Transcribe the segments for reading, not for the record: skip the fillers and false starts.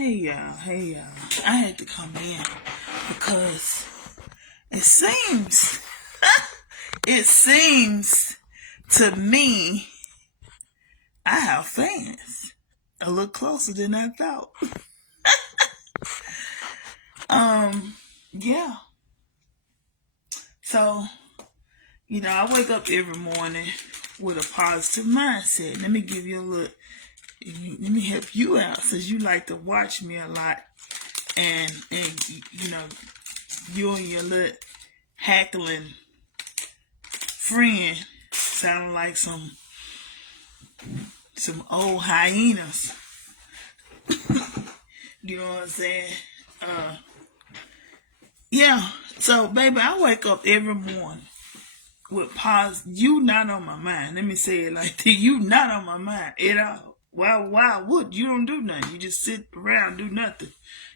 Hey y'all. I had to come in because it seems, it seems to me I have fans a little closer than I thought. Yeah. So, I wake up every morning with a positive mindset. Let me give you a little, let me help you out since you like to watch me a lot. And you and your little hackling friend sound like some old hyenas. You know what I'm saying? Yeah. So, baby, I wake up every morning with positive. You not on my mind. Let me say it like that. You not on my mind at all. Why would you don't do nothing? You just sit around, do nothing.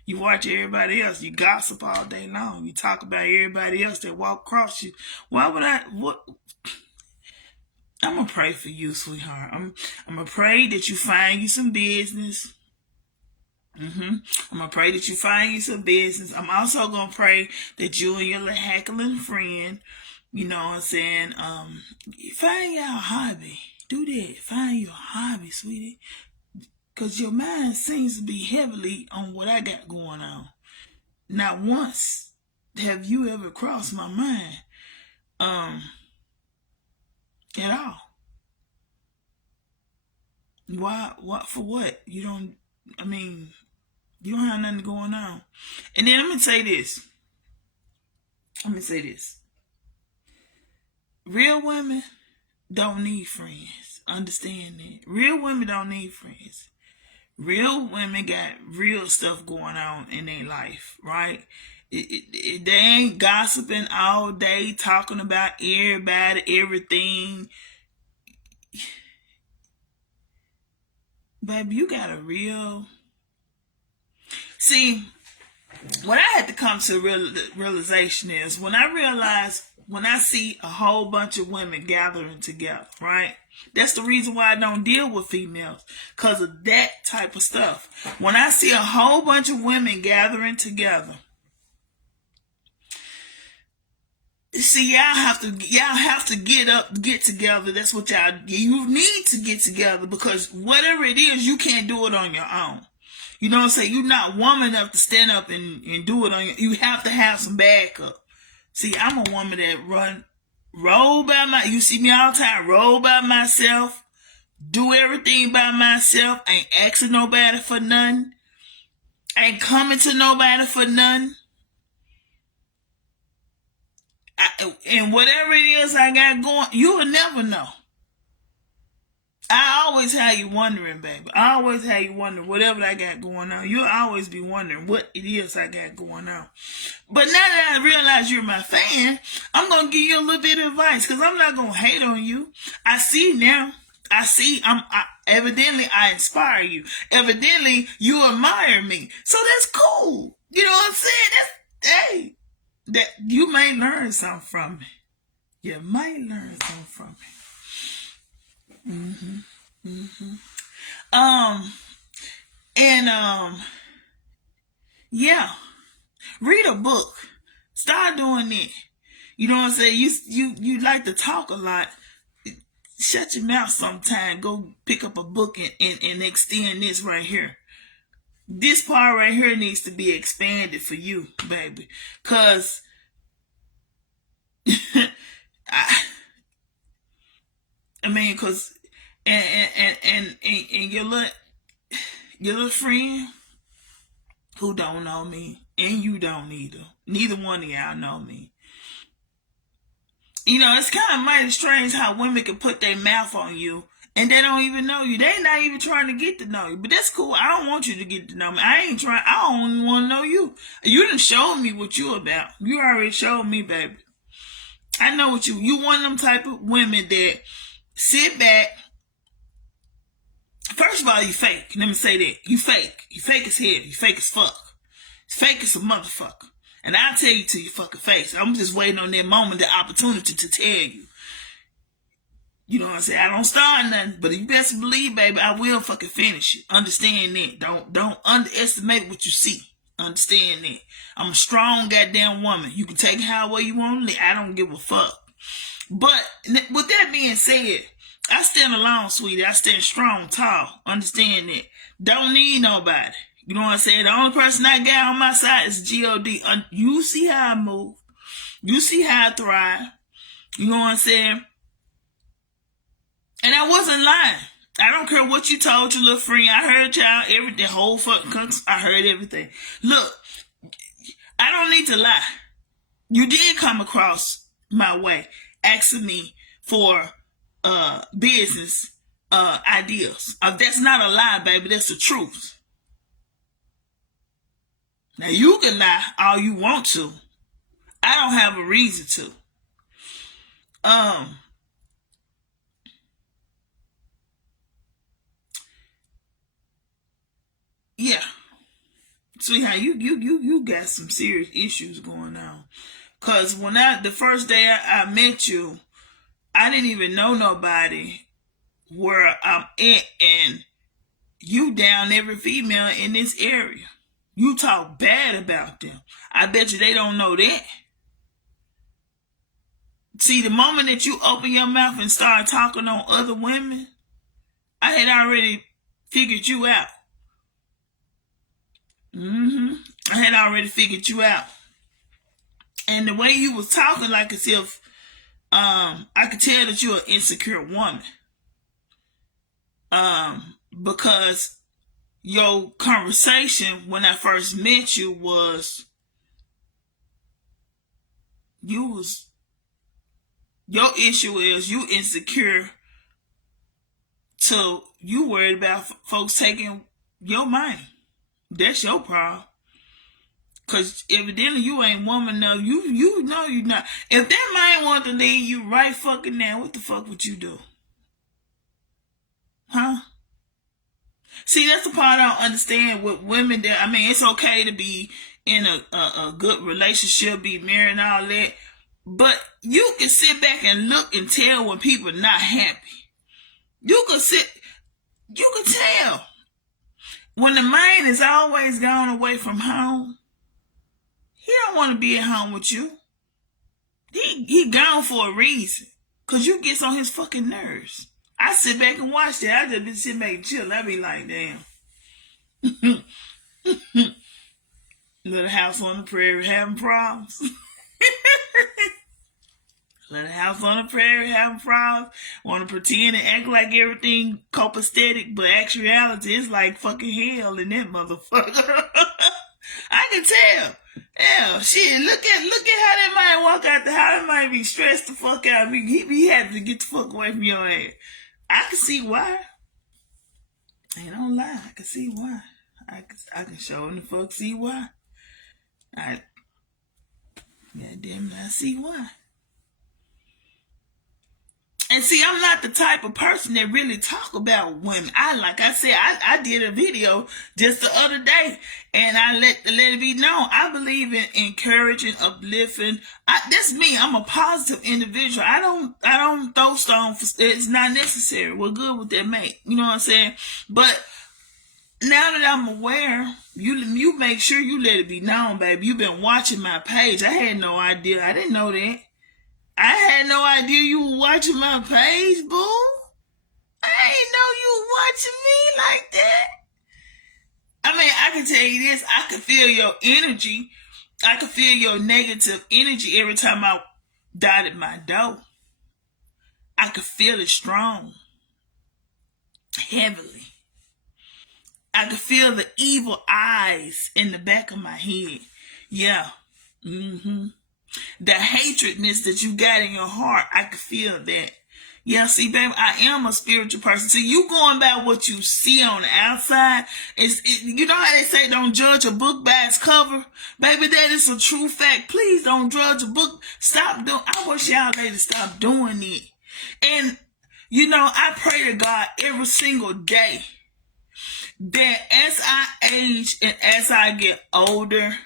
You watch everybody else. You gossip all day long. You talk about everybody else that walk across you. Why would I? What? I'm gonna pray for you, sweetheart. I'm gonna pray that you find you some business. I'm gonna pray that you find you some business. I'm also gonna pray that you and your little heckling friend, you know what I'm saying, find your hobby. Do that. Find your hobby, sweetie. Cause your mind seems to be heavily on what I got going on. Not once have you ever crossed my mind, at all. Why? What? For what? You don't. I mean, you don't have nothing going on. And then let me say this. Real women don't need friends. Understand that. Real women don't need friends. Real women got real stuff going on in their life, right? They ain't gossiping all day, talking about everybody, everything. Baby, you got a real... See, what I had to come to realization is when I see a whole bunch of women gathering together, right? That's the reason why I don't deal with females, because of that type of stuff. When I see a whole bunch of women gathering together, see, y'all have to get together. That's what you need to get together, because whatever it is, you can't do it on your own. You know what I'm saying? You're not woman enough to stand up and do it on your. You have to have some backup. See, I'm a woman that roll by my. You see me all the time. Roll by myself. Do everything by myself. Ain't asking nobody for nothing. Ain't coming to nobody for nothing. And whatever it is I got going, you will never know. I always have you wondering, baby. I always have you wondering whatever I got going on. You'll always be wondering what it is I got going on. But now that I realize you're my fan, I'm going to give you a little bit of advice, because I'm not going to hate on you. I see now. Evidently I inspire you. Evidently you admire me. So that's cool. You know what I'm saying? That you may learn something from me. You might learn something from me. Yeah. Read a book. Start doing it. You know what I'm saying? You like to talk a lot. Shut your mouth sometime. Go pick up a book and extend this right here. This part right here needs to be expanded for you, baby. Cause and your little friend who don't know me, and you don't either. Neither one of y'all know me. It's kind of mighty strange how women can put their mouth on you and they don't even know you. They not even trying to get to know you. But that's cool. I don't want you to get to know me. I don't want to know you. You done showed me what you about. You already showed me, baby. I know what you one of them type of women that sit back. First of all, you fake. Let me say that. You fake. You fake as hell. You fake as fuck. Fake as a motherfucker. And I'll tell you to your fucking face. I'm just waiting on that moment, the opportunity to tell you. You know what I'm saying? I don't start nothing, but you best believe, baby, I will fucking finish it. Understand that. Don't underestimate what you see. Understand that. I'm a strong goddamn woman. You can take it however you want to. I don't give a fuck. But with that being said, I stand alone, sweetie. I stand strong, tall. Understand that. Don't need nobody. You know what I'm saying? The only person I got on my side is G.O.D. You see how I move. You see how I thrive. You know what I'm saying? And I wasn't lying. I don't care what you told your little friend. I heard y'all, everything, whole fucking country. I heard everything. Look, I don't need to lie. You did come across my way asking me for business ideas. That's not a lie, baby. That's the truth. Now, you can lie all you want to. I don't have a reason to. Yeah. Sweetheart, you got some serious issues going on. Cause when the first day I met you, I didn't even know nobody where I'm at, and you down every female in this area. You talk bad about them. I bet you they don't know that. See, the moment that you open your mouth and start talking on other women, I had already figured you out. I had already figured you out. And the way you was talking, like as if I could tell that you're an insecure woman. Because your conversation when I first met you was your issue is you insecure, so you worried about folks taking your money. That's your problem. Cause evidently you ain't woman enough. You know you not. If that man want to leave you right fucking now, what the fuck would you do? Huh? See, that's the part I don't understand with women. That I mean, it's okay to be in a good relationship, be married and all that, but you can sit back and look and tell when people are not happy. You can tell when the man is always gone away from home. He don't want to be at home with you. He gone for a reason. Cause you gets on his fucking nerves. I sit back and watch that. I just be sitting back and chill. I be like, damn. Little house on the prairie having problems. Little house on the prairie having problems. Want to pretend and act like everything copacetic, but actuality is like fucking hell in that motherfucker. I can tell. Hell, shit, look at how that might walk out the house. That might be stressed the fuck out. He be happy to get the fuck away from your ass. I can see why. Ain't no lie. I can see why. I can show him the fuck see why. God damn it, I see why. And see, I'm not the type of person that really talk about women. Like I said, I did a video just the other day, and I let it be known. I believe in encouraging, uplifting. That's me. I'm a positive individual. I don't throw stones. It's not necessary. We're good with that, mate. You know what I'm saying? But now that I'm aware, you make sure you let it be known, baby. You've been watching my page. I had no idea. I didn't know that. I had no idea you were watching my page, boo. I ain't know you were watching me like that. I mean, I can tell you this. I can feel your energy. I can feel your negative energy every time I dotted my door. I could feel it strong. Heavily. I could feel the evil eyes in the back of my head. Yeah. The hatredness that you got in your heart, I can feel that. Yeah, see, baby, I am a spiritual person. So you going by what you see on the outside. You know how they say don't judge a book by its cover? Baby, that is a true fact. Please don't judge a book. Stop doing. I wish y'all ladies stop doing it. And, you know, I pray to God every single day that as I age and as I get older,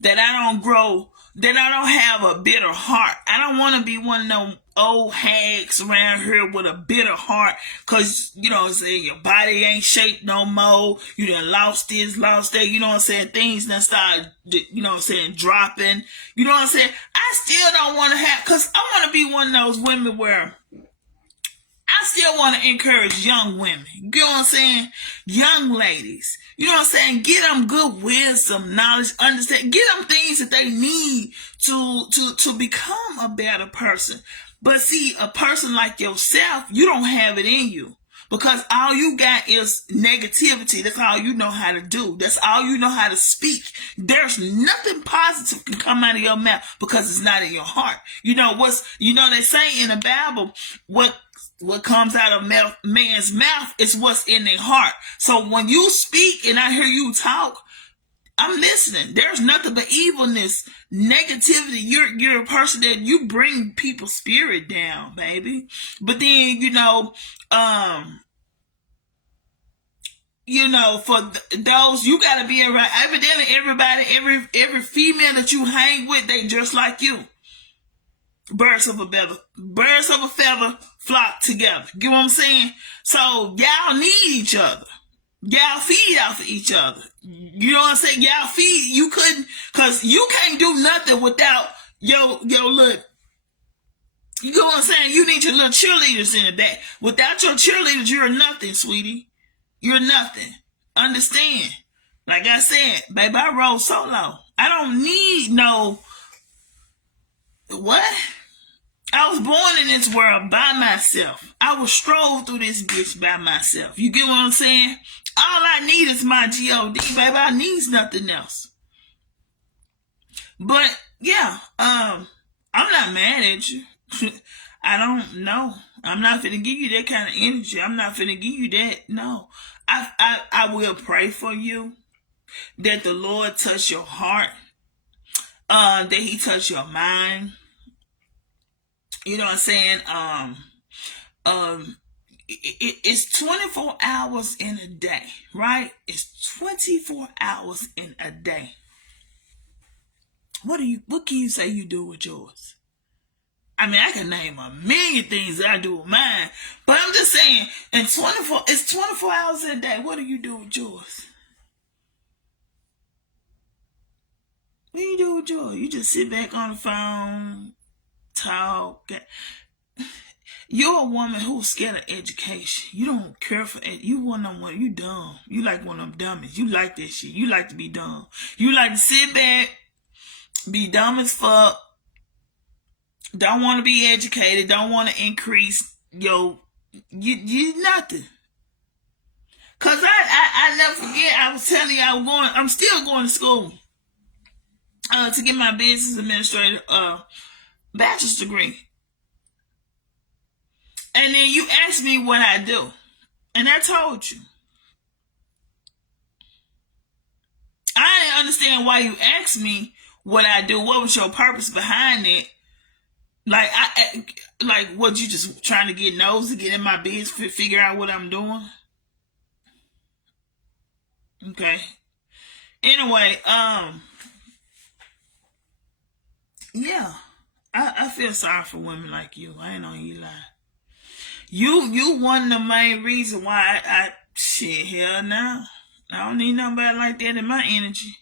that I don't grow that I don't have a bitter heart. I don't want to be one of them old hags around here with a bitter heart, because, you know what I'm saying, your body ain't shaped no more. You done lost this, lost that, you know what I'm saying, things done start, you know what I'm saying, dropping. You know what I'm saying? I still don't want to have, because I want to be one of those women where I still want to encourage young women. You know what I'm saying? Young ladies. You know what I'm saying? Get them good wisdom, knowledge, understand. Get them things that they need to become a better person. But see, a person like yourself, you don't have it in you. Because all you got is negativity. That's all you know how to do. That's all you know how to speak. There's nothing positive can come out of your mouth because it's not in your heart. You know they say in the Bible, what comes out of man's mouth is what's in their heart. So when you speak and I hear you talk, I'm listening. There's nothing but evilness, negativity. You're a person that you bring people's spirit down, baby. But then, for those, you gotta be around. Evidently, every female that you hang with, they just like you. Birds of a feather flock together. Get what I'm saying? So y'all need each other. Y'all feed off of each other. You know what I'm saying? Y'all feed. You couldn't, cause you can't do nothing without your little. You know what I'm saying? You need your little cheerleaders in the back. Without your cheerleaders, you're nothing, sweetie. You're nothing. Understand? Like I said, baby, I roll solo. I don't need no. What? I was born in this world by myself. I was stroll through this bitch by myself. You get what I'm saying? All I need is my G-O-D, baby. I need nothing else. But, yeah, I'm not mad at you. I don't know. I'm not finna give you that kind of energy. I'm not finna give you that. No. I will pray for you that the Lord touch your heart, that he touch your mind. You know what I'm saying? It's 24 hours in a day, right? It's 24 hours in a day. What can you say you do with yours? I mean, I can name a million things that I do with mine, but I'm just saying, it's 24 hours in a day. What do you do with yours? What do you do with yours? You just sit back on the phone, talk. You're a woman who's scared of education. You don't care for it. You one of them. You dumb. You like one of them dummies. You like that shit. You like to be dumb. You like to sit back, be dumb as fuck. Don't want to be educated. Don't want to increase you nothing. Cause I never forget. I was telling you I'm still going to school to get my business administrator bachelor's degree. And then you asked me what I do. And I told you. I didn't understand why you asked me what I do. What was your purpose behind it? Like what, you just trying to get nosy, get in my business, figure out what I'm doing? Okay. Anyway, yeah. I feel sorry for women like you. I ain't on you lie. You one of the main reasons why I shit, hell no. I don't need nobody like that in my energy.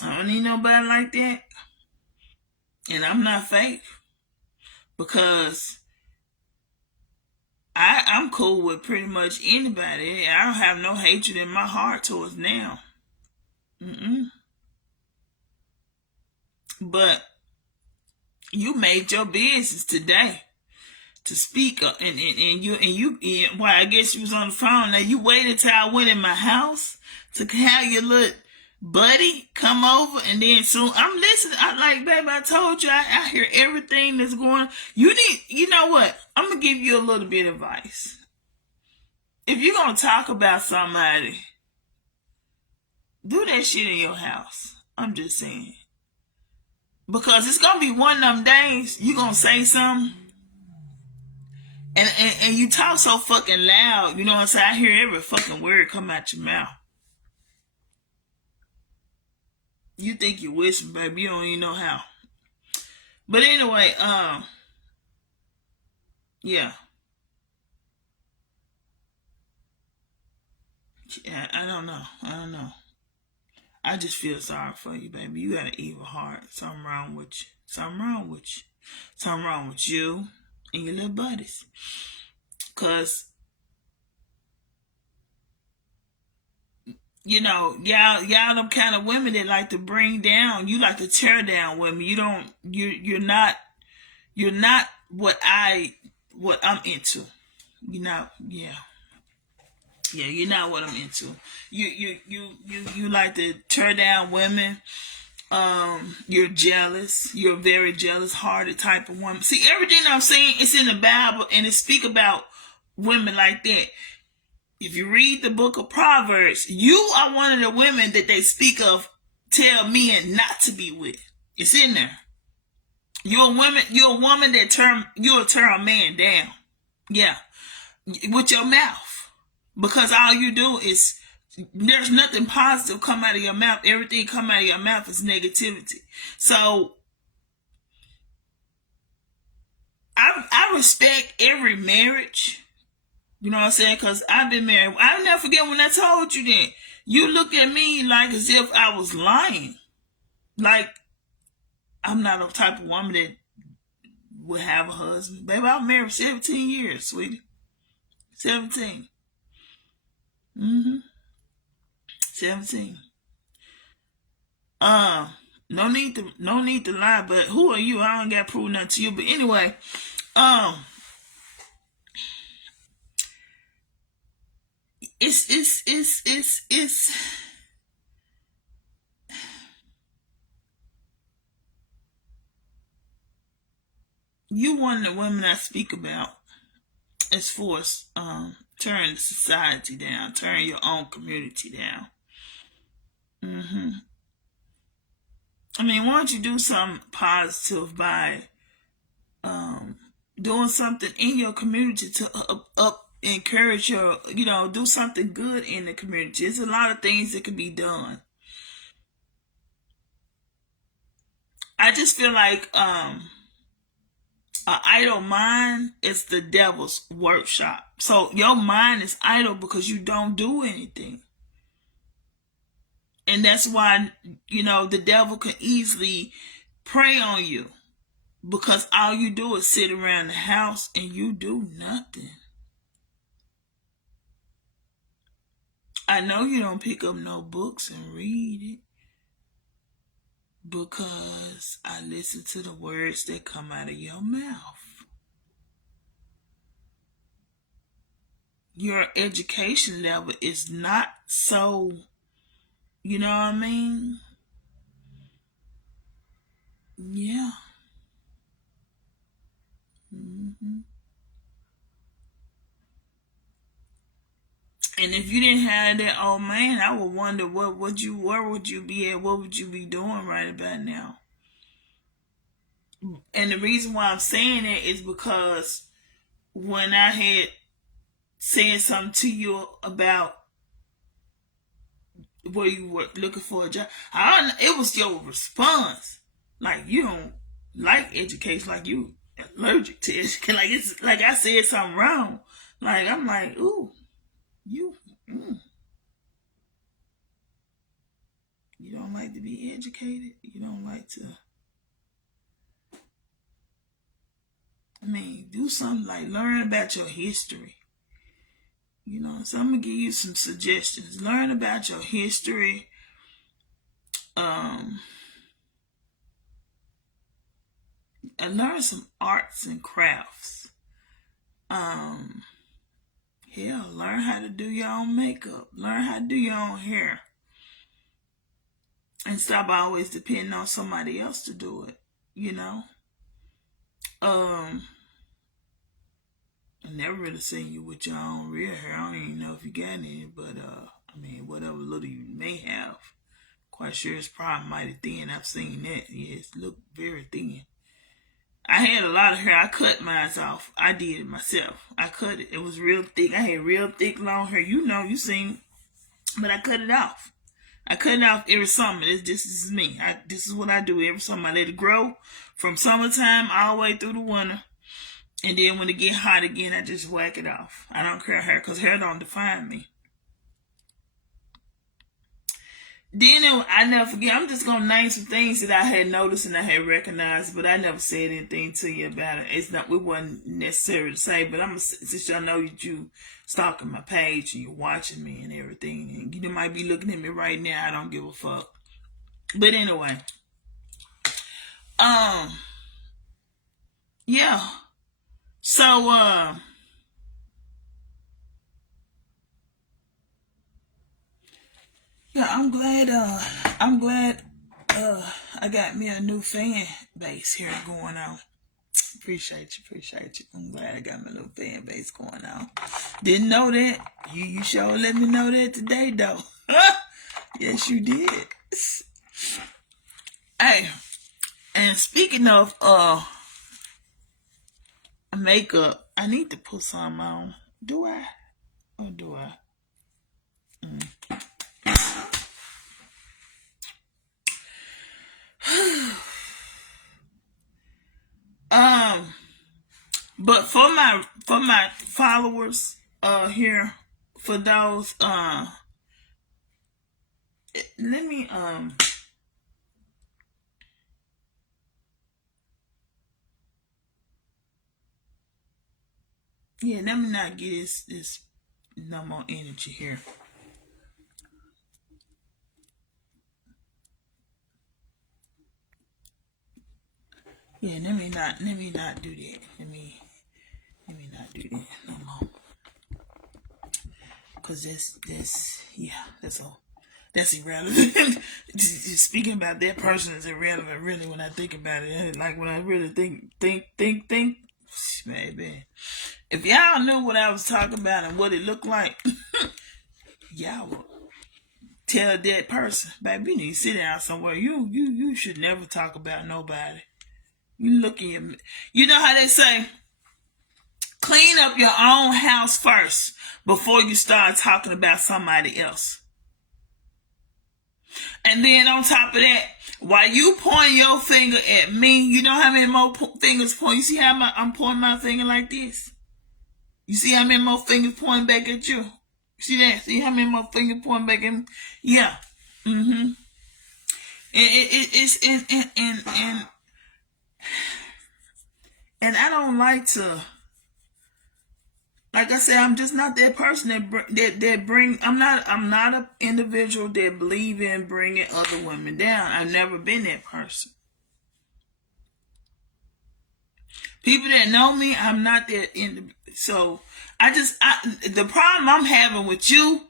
I don't need nobody like that. And I'm not fake. Because I'm cool with pretty much anybody. I don't have no hatred in my heart towards them. But you made your business today to speak up, and well, I guess you was on the phone. Now you waited till I went in my house to have your little buddy come over, and then soon I'm listening. I'm like, baby, I told you, I hear everything that's going on. You know what? I'm gonna give you a little bit of advice. If you're gonna talk about somebody, do that shit in your house. I'm just saying. Because it's gonna be one of them days you gonna say something and you talk so fucking loud, you know what I'm saying? I hear every fucking word come out your mouth. You think you whispering, baby, you don't even know how. But anyway, yeah. Yeah, I don't know. I don't know. I just feel sorry for you, baby. You got an evil heart. Something wrong with you. Something wrong with you. Something wrong with you and your little buddies. Cause y'all them kind of women that like to bring down. You like to tear down women. You don't. You're not. You're not what I'm into. You're not. Yeah. Yeah, you're not what I'm into. You like to tear down women. You're jealous. You're a very jealous hearted type of woman. See, everything I'm saying is in the Bible, and it speak about women like that. If you read the book of Proverbs, you are one of the women that they speak of, tell men not to be with. It's in there. You're a woman that you'll turn a man down. Yeah. With your mouth. Because all you do is, there's nothing positive come out of your mouth. Everything come out of your mouth is negativity. So I respect every marriage. You know what I'm saying? Because I've been married. I'll never forget when I told you that. You look at me like as if I was lying. Like, I'm not a type of woman that would have a husband. Baby, I was married 17 years, sweetie. 17. Mm-hmm. 17. No need to lie, but who are you? I don't got to prove nothing to you. But anyway, um, it's you one of the women I speak about as far as turn society down, turn your own community down. I mean, why don't you do something positive by um, doing something in your community to up encourage your, do something good in the community. There's a lot of things that can be done. I just feel like an idle mind is the devil's workshop. So your mind is idle because you don't do anything. And that's why, the devil can easily prey on you because all you do is sit around the house and you do nothing. I know you don't pick up no books and read it because I listen to the words that come out of your mouth. Your education level is not so, you know what I mean? Yeah. hmm And if you didn't have that old man, I would wonder where would you be at? What would you be doing right about now? And the reason why I'm saying that is because when I had said something to you about where you were looking for a job, it was your response. Like you don't like education, like you allergic to education. Like it's like I said something wrong. Like I'm like, ooh, you, mm, you don't like to be educated. You don't like to. I mean, do something like learn about your history. So I'm gonna give you some suggestions. Learn about your history. Um, and learn some arts and crafts. Um, Hell, learn how to do your own makeup. Learn how to do your own hair. And stop always depending on somebody else to do it. You know? Um, I never really seen you with your own real hair. I don't even know if you got any, but I mean, whatever little you may have. Quite sure it's probably mighty thin. I've seen that. Yes, look very thin. I had a lot of hair. I cut mine off. I did it myself. I cut it. It was real thick. I had real thick long hair. You seen it. But I cut it off. I cut it off every summer. This is me. This is what I do every summer. I let it grow from summertime all the way through the winter. And then when it get hot again, I just whack it off. I don't care hair because hair don't define me. Then I never forget. I'm just gonna name some things that I had noticed and I had recognized, but I never said anything to you about it. It's not. We wasn't necessary to say, but I'm since y'all know that you stalking my page and you're watching me and everything, and you might be looking at me right now. I don't give a fuck. But anyway, yeah. So yeah, I'm glad I got me a new fan base here going on. Appreciate you. I'm glad I got my little fan base going on. Didn't know that. You sure let me know that today though. Yes, you did. Hey, and speaking of makeup, I need to put some on. Do I? Or do I? But for my followers here, for those let me yeah, let me not get this no more energy here. Yeah, let me not do that. Let me not do that no more. Cause that's irrelevant. Speaking about that person is irrelevant really when I think about it. Like when I really think, baby. If y'all knew what I was talking about and what it looked like, y'all would tell that person, baby, you need to sit down somewhere. You should never talk about nobody. You look in, you know how they say, clean up your own house first before you start talking about somebody else. And then on top of that, while you point your finger at me, you know how many more fingers point? You see how I'm pointing my finger like this? You see how many more fingers pointing back at you? See that? See how many more fingers pointing back at me? Yeah. Mm-hmm. And I don't like to. Like I said, I'm just not that person that bring. I'm not an individual that believe in bringing other women down. I've never been that person. People that know me, I'm not that so the problem I'm having with you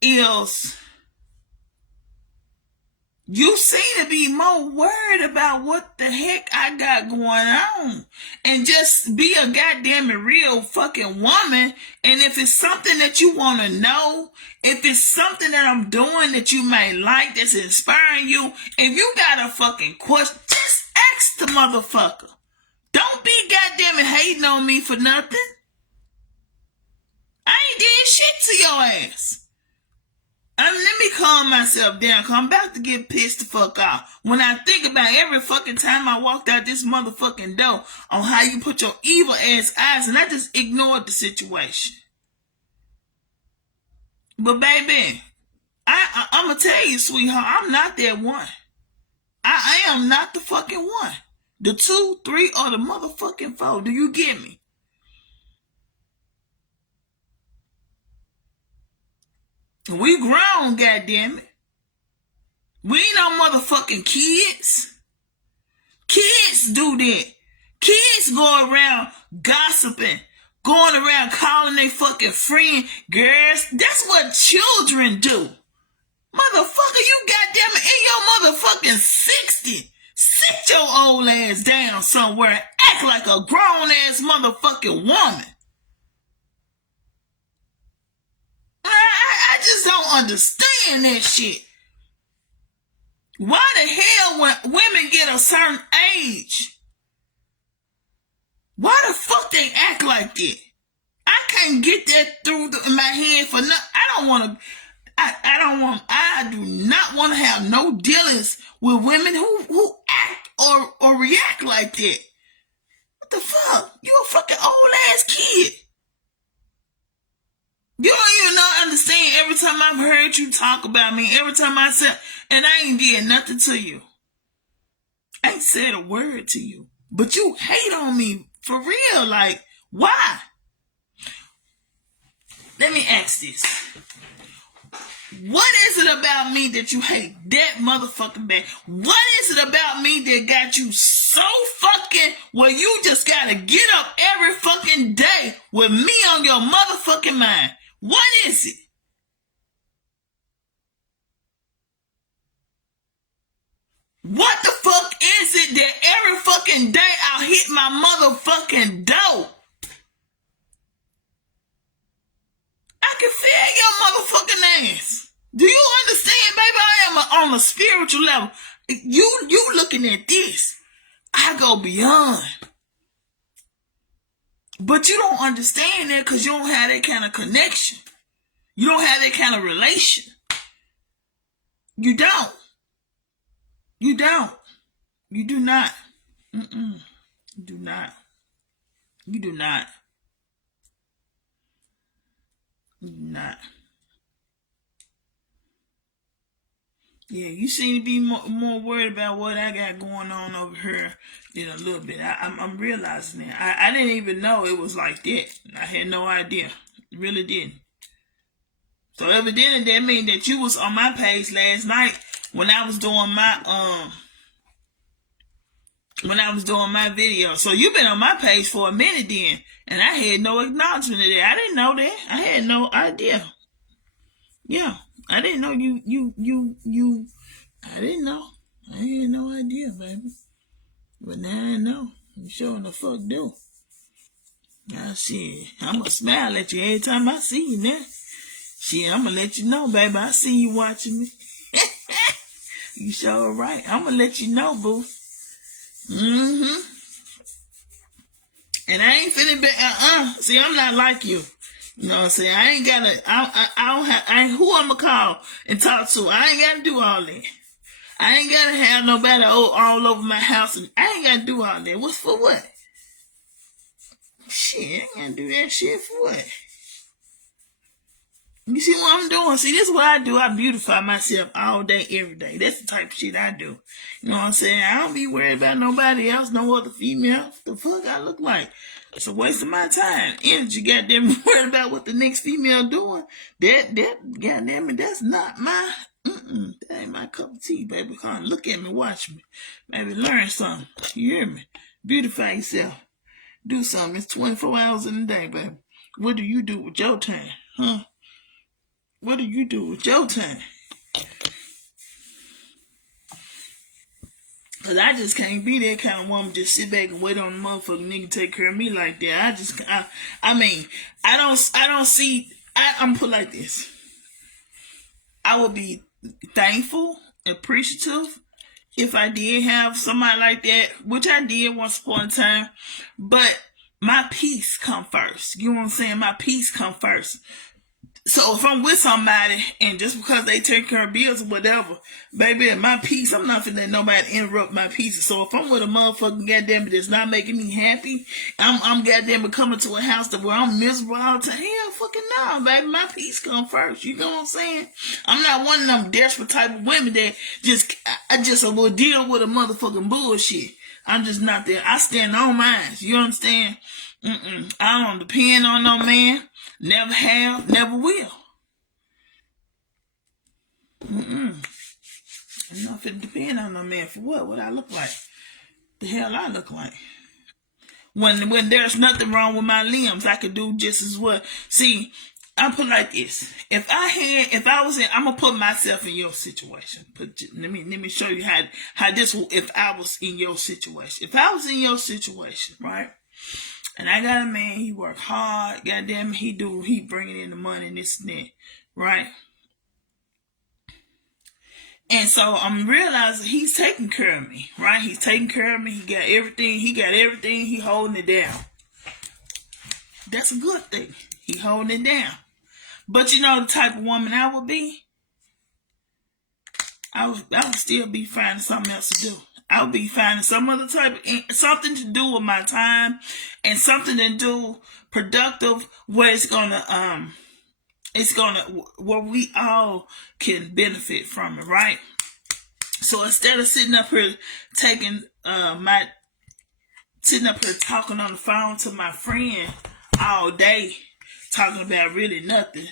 is you seem to be more worried about what the heck I got going on. And just be a goddamn real fucking woman. And if it's something that you want to know, if it's something that I'm doing that you may like, that's inspiring you, if you got a fucking question, just ask the motherfucker. Don't be goddamn hating on me for nothing. I ain't did shit to your ass. Let me calm myself down, cause I'm about to get pissed the fuck off. When I think about every fucking time I walked out this motherfucking door on how you put your evil ass eyes, and I just ignored the situation. But baby, I'm gonna tell you, sweetheart, I'm not that one. I am not the fucking one. The 2, 3, or the motherfucking 4. Do you get me? We grown, goddammit. We ain't no motherfucking kids. Kids do that. Kids go around gossiping, going around calling their fucking friend girls. That's what children do. Motherfucker, you goddamn it in your motherfucking 60. Sit your old ass down somewhere and act like a grown ass motherfucking woman. I just don't understand that shit. Why the hell when women get a certain age, why the fuck they act like that? I can't get that through in my head for nothing. I I do not want to have no dealings with women who act or react like that. What the fuck? You a fucking old ass kid. You don't even understand. Every time I've heard you talk about me, every time I said, and I ain't did nothing to you. I ain't said a word to you. But you hate on me for real. Like, why? Let me ask this. What is it about me that you hate that motherfucking bad? What is it about me that got you so fucking where you just gotta get up every fucking day with me on your motherfucking mind? What is it? What the fuck is it that every fucking day I'll hit my motherfucking door? I can feel your motherfucking ass. Do you understand, baby? I am on a spiritual level. You looking at this. I go beyond. But you don't understand that because you don't have that kind of connection. You don't have that kind of relation. You don't. You don't. You do not. You do not. You do not. You do not. Yeah, you seem to be more worried about what I got going on over here than a little bit. I'm realizing that. I didn't even know it was like that. I had no idea. Really didn't. So evidently that means that you was on my page last night when I was doing my video. So you've been on my page for a minute then, and I had no acknowledgement of that. I didn't know that. I had no idea. Yeah, I didn't know you. I didn't know. I had no idea, baby. But now I know. You sure the fuck do. I see. I'ma smile at you every time I see you now. Shit, I'ma let you know, baby. I see you watching me. You sure right. I'ma let you know, boo. And I ain't finna be, See, I'm not like you. You know what I'm saying? I ain't gotta, I don't have, who I'ma call and talk to? I ain't gotta do all that. I ain't gotta have nobody all over my house. And I ain't gotta do all that. What's for what? Shit, I ain't gotta do that shit for what? You see what I'm doing? See, this is what I do. I beautify myself all day, every day. That's the type of shit I do. You know what I'm saying? I don't be worried about nobody else, no other female. The fuck I look like? It's a waste of my time. Energy, goddamn, worried about what the next female doing. That, goddamn it, that's not my, that ain't my cup of tea, baby. Come on, look at me, watch me. Maybe learn something. You hear me? Beautify yourself. Do something. It's 24 hours in a day, baby. What do you do with your time? Huh? What do you do with your time? Cause I just can't be that kind of woman. Just sit back and wait on the motherfucking nigga to take care of me like that. I don't see. I'm put like this. I would be thankful, appreciative if I did have somebody like that, which I did once upon a time. But my peace come first. You know what I'm saying? My peace come first. So if I'm with somebody and just because they take care of bills or whatever, baby, my peace, I'm not finna let nobody interrupt my peace. So if I'm with a motherfucking goddamn that's not making me happy, I'm goddamn coming to a house where I'm miserable all the time. Hell fucking no, baby. My peace come first. You know what I'm saying? I'm not one of them desperate type of women that I just will deal with a motherfucking bullshit. I'm just not there. I stand on mine. You understand? I don't depend on no man. Never have, never will. I'm not finna depend on no man for what? What I look like? The hell I look like? When there's nothing wrong with my limbs, I could do just as well. See, I put like this. I'm gonna put myself in your situation. Let me show you how this. If I was in your situation, right? And I got a man, he work hard, goddamn it, he bringing in the money and this and that, right? And so I'm realizing he's taking care of me, right? He's taking care of me, he got everything, he holding it down. That's a good thing, he holding it down. But you know the type of woman I would be? I would still be finding something else to do. I would be finding some other something to do with my time, and something to do productive where where we all can benefit from it, right? So instead of sitting up here talking on the phone to my friend all day, talking about really nothing,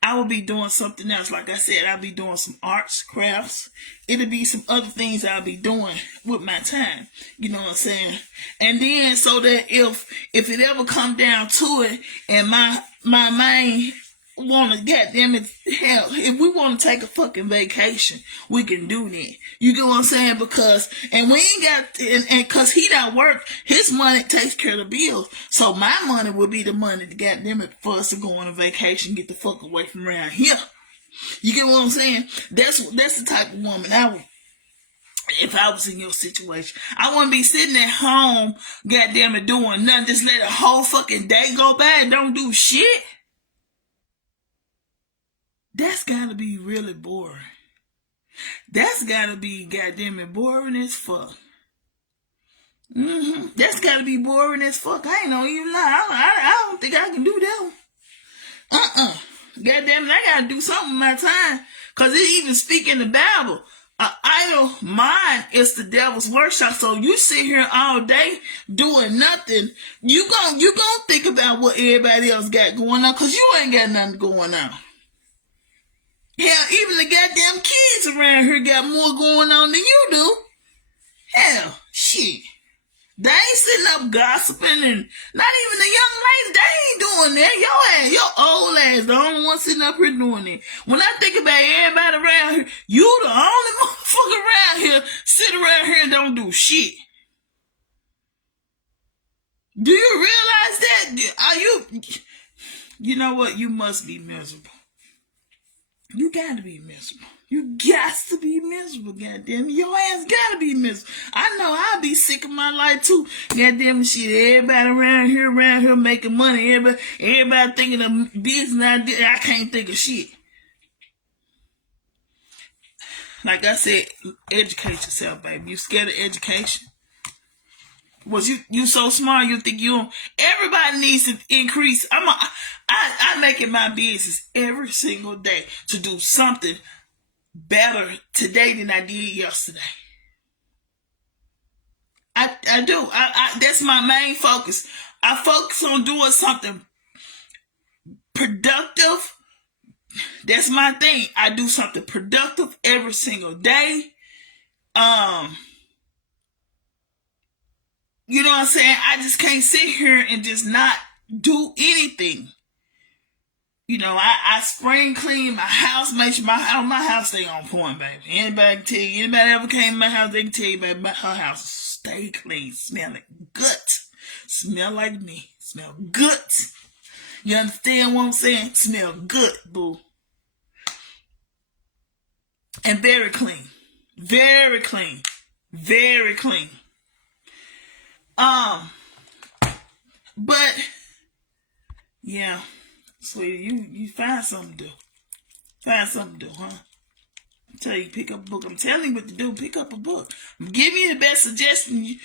I will be doing something else. Like I said, I'll be doing some arts, crafts. It'll be some other things I'll be doing with my time. You know what I'm saying? And then so that if it ever come down to it, and my main want to, goddamn it, hell, if we want to take a fucking vacation, we can do that. You get what I'm saying? Because, and we ain't got, and cause he don't work, his money takes care of the bills. So my money will be the money to goddamn it for us to go on a vacation, get the fuck away from around here. You get what I'm saying? That's the type of woman I would. If I was in your situation, I wouldn't be sitting at home, goddamn it, doing nothing. Just let a whole fucking day go by and don't do shit. That's gotta be really boring. That's gotta be goddamn it boring as fuck. That's gotta be boring as fuck. I ain't no even lie. I don't think I can do that. Goddamn it, I gotta do something with my time. Cause it even speak in the Bible. An idle mind is the devil's workshop. So you sit here all day doing nothing. You gon' think about what everybody else got going on. Cause you ain't got nothing going on. Hell, even the goddamn kids around here got more going on than you do. Hell, shit. They ain't sitting up gossiping, and not even the young ladies, they ain't doing that. Your old ass, the only one sitting up here doing it. When I think about everybody around here, you the only motherfucker around here, sit around here and don't do shit. Do you realize that? You know what? You must be miserable. You gotta be miserable. You got to be miserable, goddamn. Your ass gotta be miserable. I know I'll be sick of my life too. Goddamn shit. Everybody around here making money. Everybody thinking of business ideas. I can't think of shit. Like I said, educate yourself, baby. You scared of education? Was you so smart you think you don't? Everybody needs to increase. I make it my business every single day to do something better today than I did yesterday. I do. That's my main focus. I focus on doing something productive. That's my thing. I do something productive every single day. You know what I'm saying? I just can't sit here and just not do anything. You know, I spring clean my house, make sure my house stay on point, baby. Anybody can tell you, anybody ever came to my house, they can tell you, baby, her house stay clean, smell like good. Smell like me. Smell good. You understand what I'm saying? Smell good, boo. And very clean. Very clean. Very clean. But yeah, sweetie, you find something to do. Find something to do, huh? I tell you, pick up a book. I'm telling you what to do. Pick up a book. I'm giving you the best suggestion.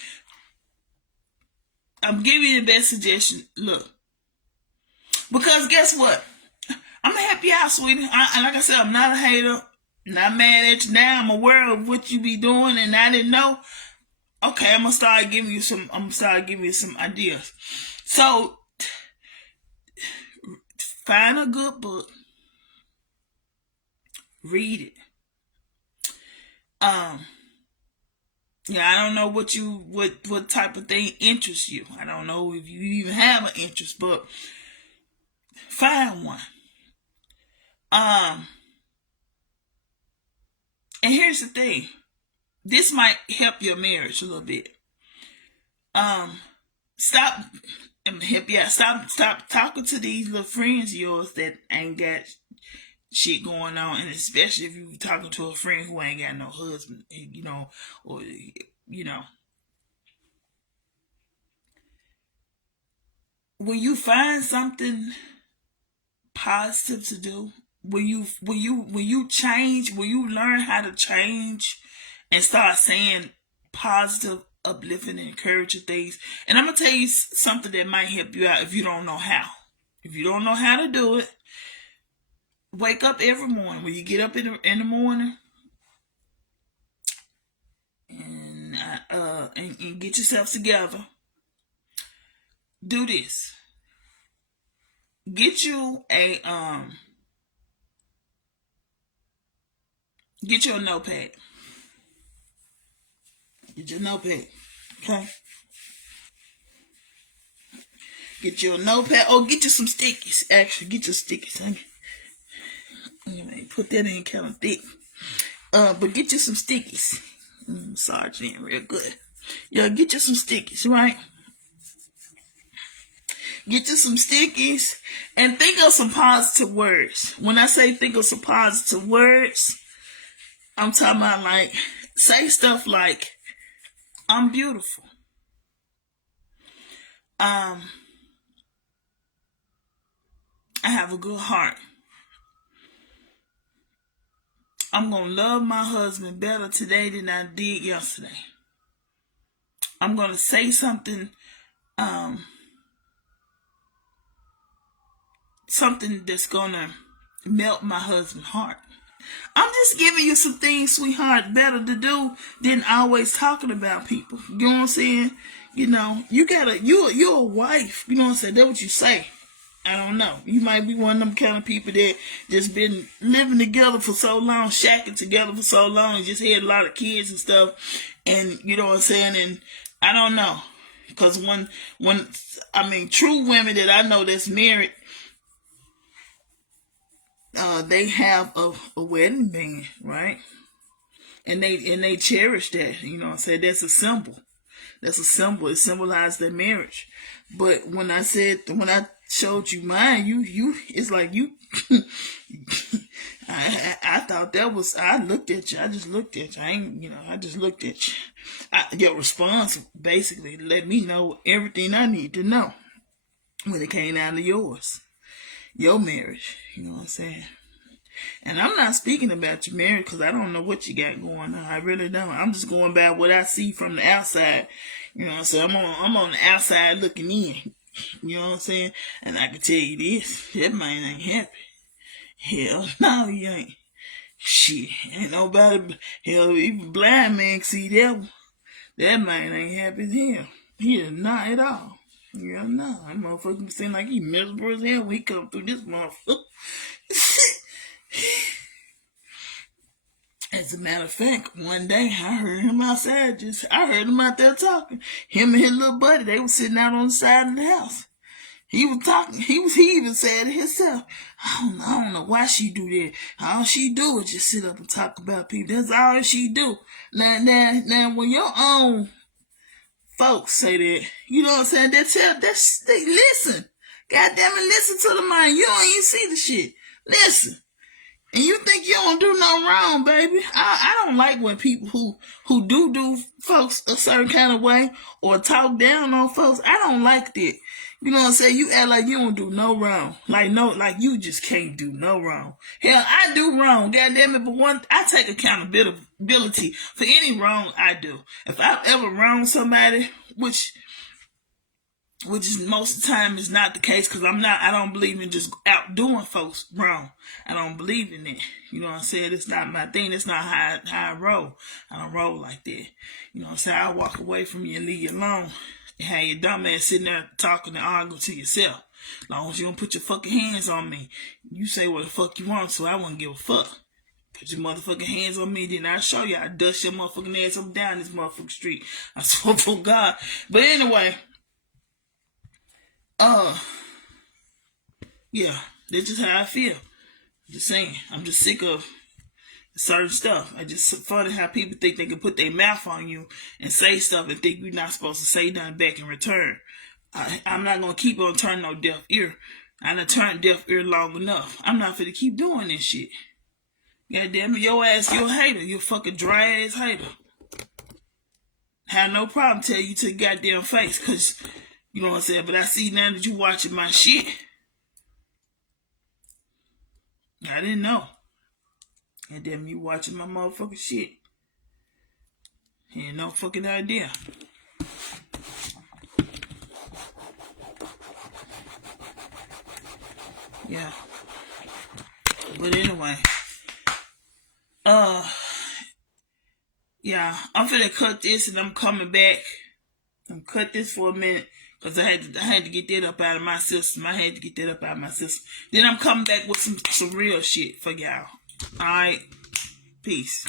Look, because guess what? I'm gonna help you out, sweetie. And like I said, I'm not a hater. Not mad at you. Now I'm aware of what you be doing, and I didn't know. Okay, I'm gonna start giving you some ideas. So find a good book, read it. Yeah, I don't know what type of thing interests you. I don't know if you even have an interest, but find one. And here's the thing. This might help your marriage a little bit. Stop. I'm gonna help you out. Stop talking to these little friends of yours that ain't got shit going on, and especially if you're talking to a friend who ain't got no husband, or when you find something positive to do, When you change, when you learn how to change and start saying positive, uplifting, and encouraging things. And I'm gonna tell you something that might help you out if you don't know how. If you don't know how to do it, wake up every morning. When you get up in the morning, and and get yourself together, do this. Get you a notepad. Get your notepad. Okay? Get you a notepad. Or get you some stickies. Actually, get your stickies. Put that in kind of thick. But get you some stickies. Massage in real good. Yeah, get you some stickies, right? Get you some stickies and think of some positive words. When I say think of some positive words, I'm talking about like, say stuff like, I'm beautiful. I have a good heart. I'm going to love my husband better today than I did yesterday. I'm going to say something that's going to melt my husband's heart. I'm just giving you some things, sweetheart, better to do than always talking about people. You know what I'm saying? You know, you're a wife. You know what I'm saying? That's what you say. I don't know. You might be one of them kind of people that just been living together for so long, shacking together for so long, and just had a lot of kids and stuff. And you know what I'm saying? And I don't know. Because true women that I know that's married, they have a wedding band, right? And they cherish that. You know what I'm saying? That's a symbol. That's a symbol. It symbolizes their marriage. But when I showed you mine, you it's like you I thought that was, I looked at you. I just looked at you. I just looked at you. Your response basically let me know everything I need to know when it came down to your marriage. You know what I'm saying? And I'm not speaking about your marriage because I don't know what you got going on. I really don't. I'm just going by what I see from the outside. You know what I'm saying? I'm on the outside looking in. You know what I'm saying? And I can tell you this, that man ain't happy. Hell no, he ain't. Shit, ain't nobody, hell, even blind man can see that one. That man ain't happy as hell. He is not at all. Yeah, no, that motherfucker seem like he miserable as hell when he come through this motherfucker. As a matter of fact, one day I heard him outside. I heard him out there talking. Him and his little buddy, they was sitting out on the side of the house. He was talking. He even said it himself. I don't know why she do that. All she do is just sit up and talk about people. That's all she do. Now, when your own folks say that, you know what I'm saying? They listen. God damn it, listen to the man. You don't even see the shit. Listen. And you think you don't do no wrong, baby. I don't like when people who do folks a certain kind of way or talk down on folks. I don't like that. You know what I'm saying? You act like you don't do no wrong. Like you just can't do no wrong. Hell, I do wrong. God damn it. But I take accountability for any wrong I do. If I've ever wronged somebody, which is most of the time is not the case, because I don't believe in just outdoing folks wrong. I don't believe in that. You know what I'm saying? It's not my thing. It's not how I roll. I don't roll like that. You know what I'm saying? I walk away from you and leave you alone. And have your dumb ass sitting there talking and arguing to yourself. As long as you don't put your fucking hands on me. You say what the fuck you want, so I wouldn't give a fuck. Put your motherfucking hands on me, then I'll show you. I dust your motherfucking ass up down this motherfucking street. I swear for God. But anyway, yeah, that's just how I feel. Just saying, I'm just sick of certain stuff. I just funny how people think they can put their mouth on you and say stuff and think you're not supposed to say nothing back in return. I'm not gonna keep on turning no deaf ear. I done turned deaf ear long enough. I'm not finna keep doing this shit. God damn it, your ass, you a hater. You a fucking dry ass hater. Have no problem tell you to the goddamn face, cause you know what I'm saying. But I see now that you watching my shit. I didn't know. And then you watching my motherfucking shit. He had no fucking idea. Yeah. But anyway. Yeah, I'm finna cut this and I'm coming back. I'm cut this for a minute. Cause I had to get that up out of my system. I had to get that up out of my system. Then I'm coming back with some real shit for y'all. Alright. Peace.